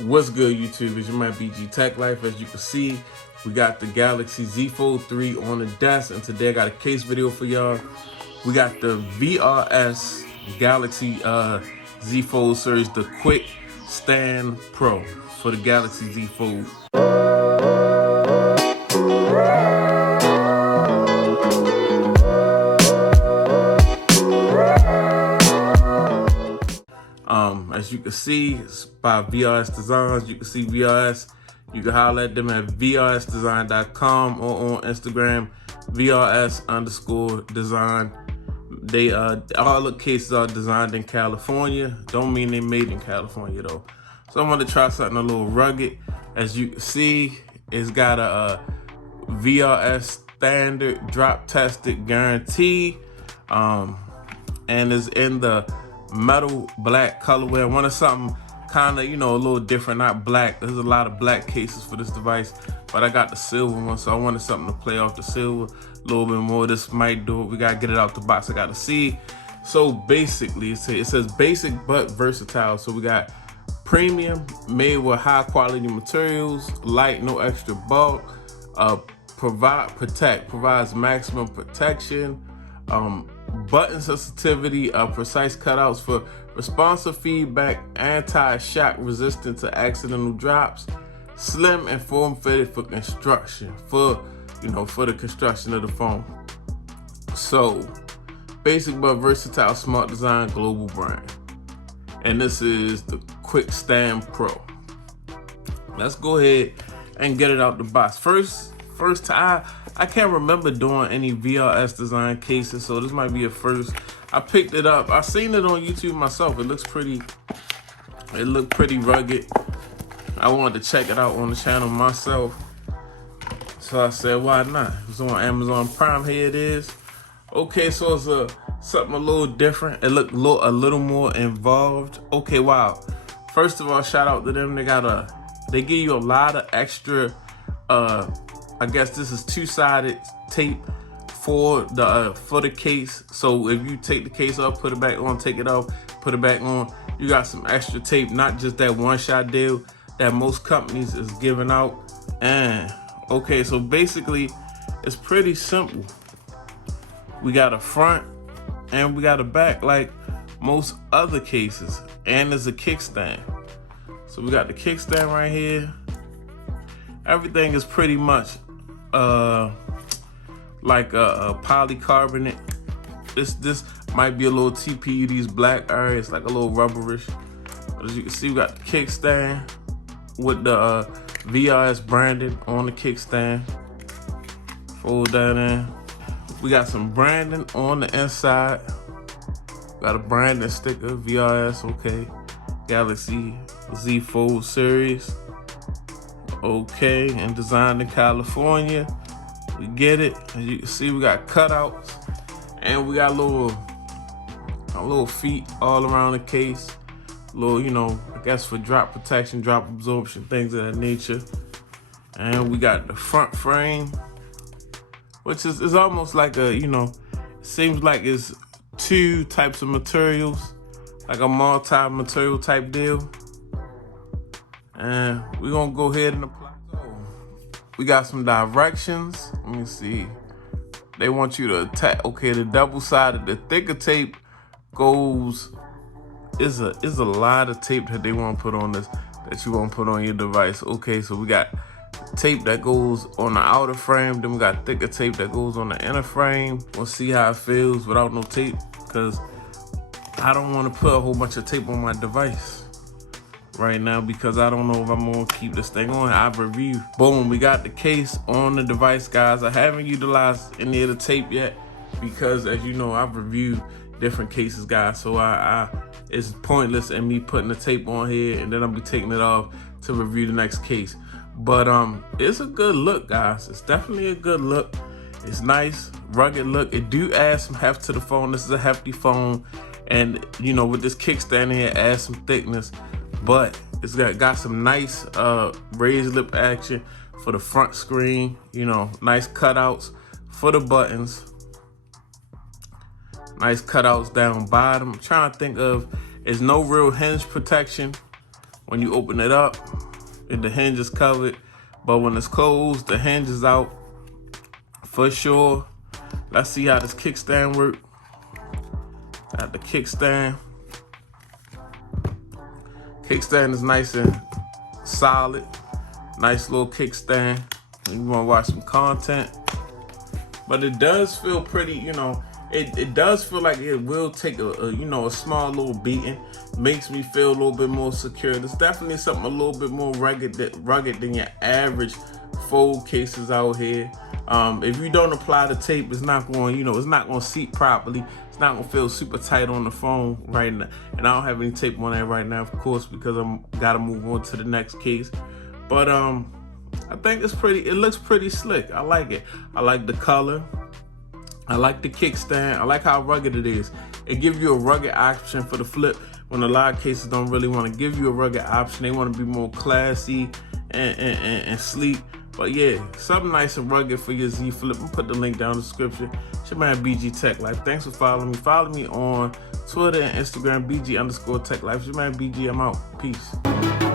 What's good, YouTube? It's your man BG Tech Life. As you can see, we got the Galaxy Z Fold 3 on the desk, and today I got a case video for y'all. We got the VRS Galaxy Z Fold series, the QuickStand Pro for the Galaxy Z Fold. As you can see, it's by VRS Designs. You can see VRS. You can holler at them at vrsdesign.com or on Instagram, VRS_design. They all the cases are designed in California. Don't mean they made in California though. So I'm gonna try something a little rugged. As you can see, it's got a VRS standard drop tested guarantee, and is in the metal black colorway. I wanted something kind of, a little different, not black. There's a lot of black cases for this device, but I got the silver one, so I wanted something to play off the silver a little bit more. This might do it. We gotta get it out the box. I gotta see. So basically, it says basic but versatile. So we got premium, made with high quality materials, light, no extra bulk, provides maximum protection, button sensitivity, precise cutouts for responsive feedback, anti-shock resistant to accidental drops, slim and form-fitted for construction, for the construction of the phone. So basic but versatile, smart design, global brand. And this is the QuickStand Pro. Let's go ahead and get it out the box. First time, I can't remember doing any VRS design cases, so this might be a first. I picked it up. I seen it on YouTube myself. It looked pretty rugged. I wanted to check it out on the channel myself, so I said, why not? It's on Amazon Prime. Here it is. Okay, so it's something a little different. It looked a little more involved. Okay, wow. First of all, shout out to them. They give you a lot of extra. I guess this is two-sided tape for the case. So if you take the case off, put it back on, take it off, put it back on, you got some extra tape, not just that one-shot deal that most companies is giving out. And okay, so basically it's pretty simple. We got a front and we got a back like most other cases, and there's a kickstand. So we got the kickstand right here. Everything is pretty much like a polycarbonate. This might be a little TPU, these black areas, like a little rubberish. But as you can see, we got the kickstand with the VRS branding on the kickstand. Fold that in. We got some branding on the inside. Got a branding sticker, VRS, okay. Galaxy Z Fold series. Okay, and designed in California. We get it. As you can see, we got cutouts, and we got little feet all around the case. Little, I guess for drop protection, drop absorption, things of that nature. And we got the front frame, which is almost like a, it seems like it's two types of materials, like a multi-material type deal. And we're gonna go ahead and apply. We got some directions. Let me see. They want you to attack. Okay, the double-sided, the thicker tape is a lot of tape that they want to put on this, that you want to put on your device. Okay, so we got tape that goes on the outer frame, then we got thicker tape that goes on the inner frame. We'll see how it feels without no tape, because I don't want to put a whole bunch of tape on my device right now, because I don't know if I'm gonna keep this thing on. I've reviewed. Boom, we got the case on the device, guys. I haven't utilized any of the tape yet, because as you know, I've reviewed different cases, guys. So it's pointless in me putting the tape on here and then I'll be taking it off to review the next case. But it's a good look, guys. It's definitely a good look. It's nice, rugged look. It do add some heft to the phone. This is a hefty phone, and with this kickstand here, it adds some thickness. But it's got some nice raised lip action for the front screen, nice cutouts for the buttons, nice cutouts down bottom. I'm trying to think of, there's no real hinge protection When you open it up, the hinge is covered, but when it's closed, the hinge is out for sure. Let's see how this kickstand works. Got the kickstand. Kickstand is nice and solid. Nice little kickstand. You want to watch some content. But it does feel pretty, you know, it does feel like it will take a small little beating. Makes me feel a little bit more secure. It's definitely something a little bit more rugged than your average fold cases out here. If you don't apply the tape, it's not going, it's not going to seat properly. It's not going to feel super tight on the phone right now. And I don't have any tape on there right now, of course, because I'm got to move on to the next case. But I think it looks pretty slick. I like it. I like the color. I like the kickstand. I like how rugged it is. It gives you a rugged option for the flip when a lot of cases don't really want to give you a rugged option. They want to be more classy and sleek. But yeah, something nice and rugged for your Z Flip. I'll put the link down in the description. It's your man BG Tech Life. Thanks for following me. Follow me on Twitter and Instagram, BG_Tech Life. It's your man BG. I'm out. Peace.